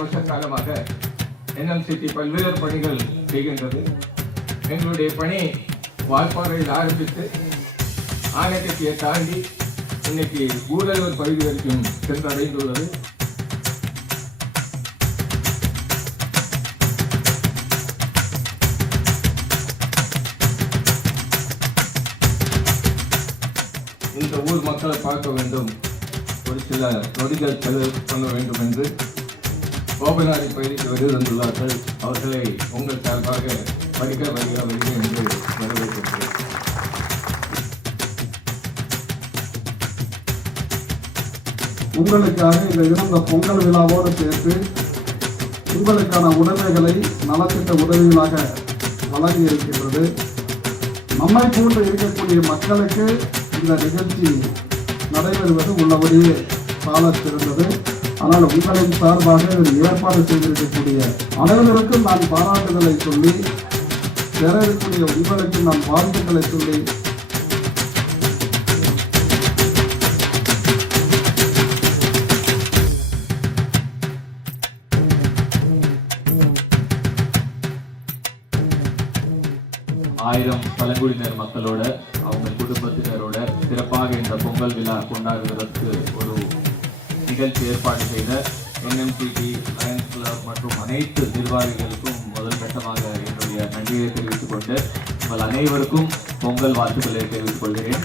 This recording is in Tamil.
வருஷ காலமாக NMCT பல்வேறு பணிகள் செய்கின்றது. எங்களுடைய பணி வால்பாறையில் ஆரம்பித்து ஆனைக்கட்டியை தாண்டி இன்னைக்கு கூடலூர் பகுதி வரைக்கும் சென்றடைந்துள்ளது. இந்த ஊர் மக்களை பார்க்க வேண்டும், ஒரு சில நொடிகள் செலவு பண்ண வேண்டும் என்று கோபநாடி பகுதிக்கு வருகை தந்துள்ளார்கள். அவர்களை உங்கள் சார்பாக வருக என்று வரவேற்கின்றேன். உங்களுக்காக இந்த இறந்த பொங்கல் விழாவோடு சேர்த்து உங்களுக்கான உடைமைகளை நலத்திட்ட உதவிகளாக வழங்கி இருக்கின்றது. நம்மை போன்று இருக்கக்கூடிய மக்களுக்கு இந்த நிகழ்ச்சி நடைபெறுவது உள்ளபடியே சால சிறந்தது. ஆனால் உங்களின் சார்பாக இதில் ஏற்பாடு செய்திருக்கக்கூடிய அனைவருக்கும் நான் பாராட்டுதலை சொல்லி, பெற இருக்கக்கூடிய உங்களுக்கு நான் வாழ்த்துக்களை சொல்லி ஆயிரம் பழங்குடியினர் மக்களோட அவங்க குடும்பத்தினரோட சிறப்பாக இந்த பொங்கல் விழா கொண்டாடுவதற்கு ஒரு நிகழ்ச்சி ஏற்பாடு செய்த NMCT லயன்ஸ் கிளப் மற்றும் அனைத்து நிர்வாகிகளுக்கும் முதல் கட்டமாக என்னுடைய நன்றியை தெரிவித்துக் கொண்டு உங்கள் அனைவருக்கும் பொங்கல் வாழ்த்துக்களை தெரிவித்துக் கொள்கிறேன்.